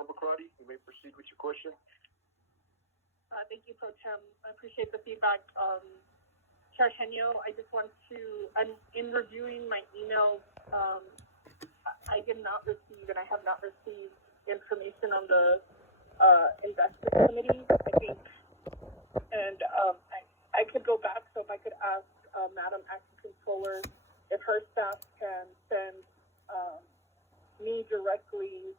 Honorable Crotty, you may proceed with your question. Thank you, Pro Tem. I appreciate the feedback. Chair Henyo, I just want to, in reviewing my emails, I did not receive, and I have not received information on the investment committee, I think. And I could go back, so if I could ask Madam Acting Controller if her staff can send me directly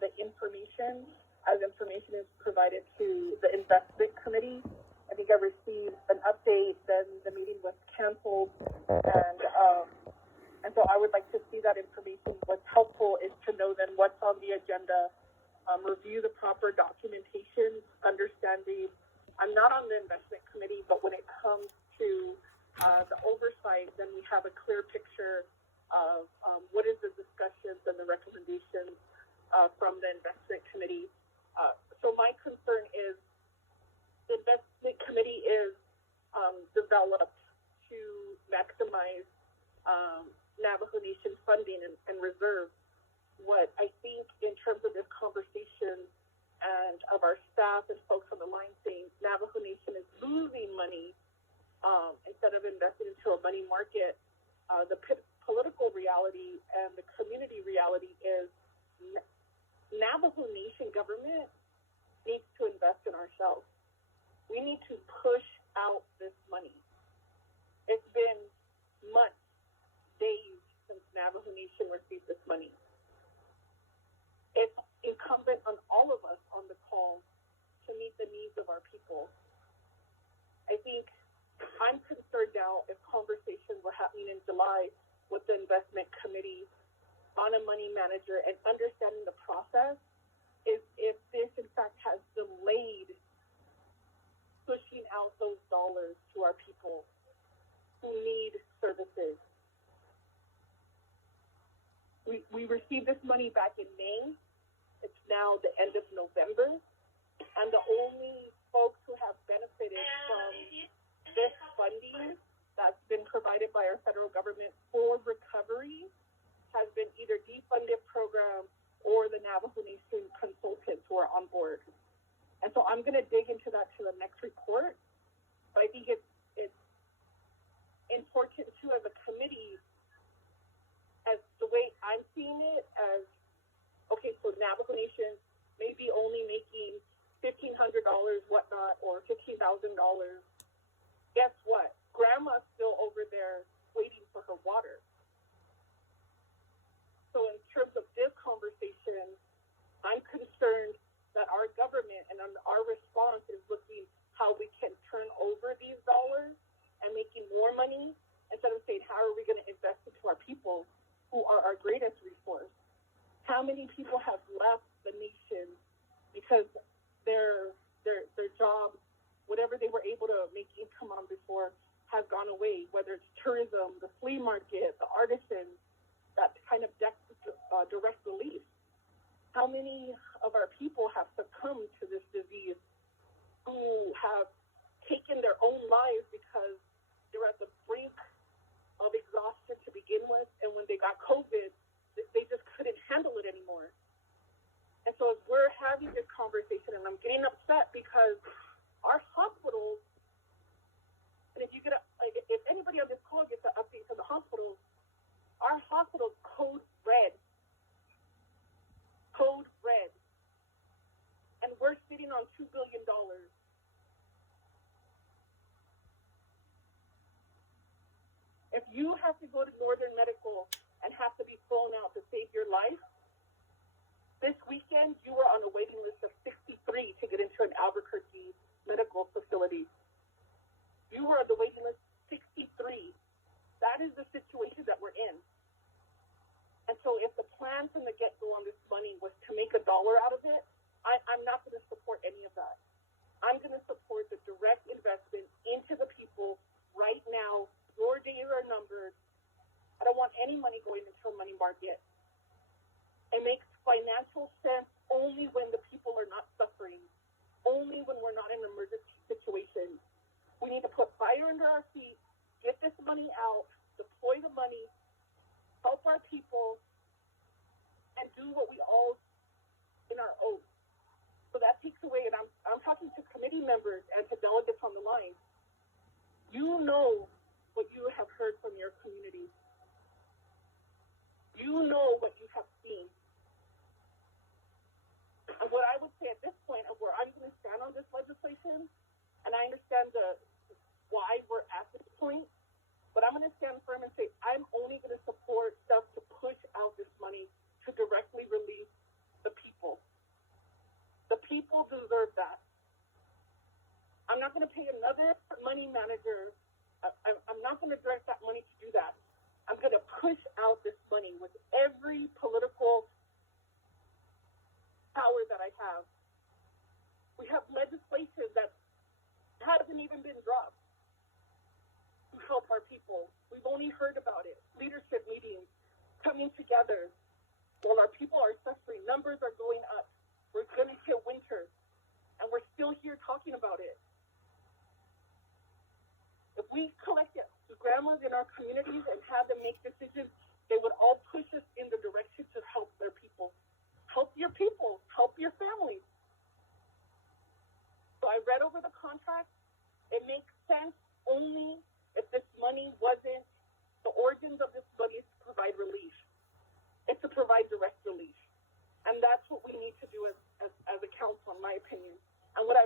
the information as information is provided to the investment committee. I think I received an update, then the meeting was canceled, and so I would like to see that information. What's helpful is to know then what's on the agenda, review the proper documentation, understanding. I'm not on the investment committee, but when it comes to the oversight, then we have a clear picture of what is the discussions and the recommendations from the investment committee. So my concern is the investment committee is developed to maximize Navajo Nation funding and reserve. What I think in terms of this conversation and of our staff and folks on the line saying Navajo Nation is losing money instead of investing into a money market, the political reality and the community reality is Navajo Nation government needs to invest in ourselves. We need to push out this money. It's been months, days since Navajo Nation received this money. It's incumbent on all of us on the call to meet the needs of our people. I think I'm concerned now if conversations were happening in July with the investment committee on a money manager and understanding the process, is if this in fact has delayed pushing out those dollars to our people who need services. We received this money back in May. It's now the end of November, and the only folks who have benefited from this funding that's been provided by our federal government for recovery has been either defunded program or the Navajo Nation consultants who are on board. And so I'm going to dig into that to the next report. But I think it's important too as a committee, as the way I'm seeing it, as okay, so Navajo Nation may be only making $1,500 whatnot or $15,000. Guess what? Grandma's still over there waiting for her water. So in terms of this conversation, I'm concerned that our government and our response is looking how we can turn over these dollars and making more money instead of saying, how are we going to invest into our people who are our greatest resource? How many people have left the nation because their jobs, whatever they were able to make income on before, has gone away, whether it's tourism, the flea market, the artisans, that kind of direct relief. How many of our people have succumbed to this disease who have taken their own lives because they're at the brink of exhaustion to begin with, and when they got COVID, they just couldn't handle it anymore. And so as we're having this conversation, and I'm getting upset because our hospitals, and if anybody on this call gets an update from the hospitals, our hospitals code red. And we're sitting on $2 billion. If you have to go to Northern Medical and have to be flown out to save your life, this weekend you were on a waiting list of 63 to get into an Albuquerque medical facility. You were on the waiting list 63. That is the situation that we're in. And so if the plan from the get-go on this money was to make $1 out of it, I'm not going to support any of that. I'm going to support the direct investment into the people right now. Your days are numbered. I don't want any money going into a money market. It makes financial sense only when the people are not suffering, only when we're not in an emergency situation. We need to put fire under our feet, get this money out, deploy the money, help our people, and do what we all in our oath that takes away, and I'm talking to committee members and to delegates on the line. You know what you have heard from your community. You know what you have seen. And what I would say at this point, of where I'm going to stand on this legislation, and I understand why we're at this point, but I'm going to stand firm and say I'm only going to support stuff to push out this money to directly relieve the people. The people deserve that. I'm not going to pay another money manager. I'm not going to direct that money to do that. I'm going to push out this money with every political power that I have. We have legislation that hasn't even been dropped to help our people. We've only heard about it. Leadership meetings, coming together while our people are suffering. Numbers are going up. We're going to hit winter, and we're still here talking about it. If we collected the grandmas in our communities and had them make decisions, they would all push us in the direction to help their people. Help your people. Help your families. So I read over the contract. It makes sense only if this money wasn't, the origins of this money is to provide relief. It's to provide direct relief. And that's what we need to do as a council, in my opinion. And what I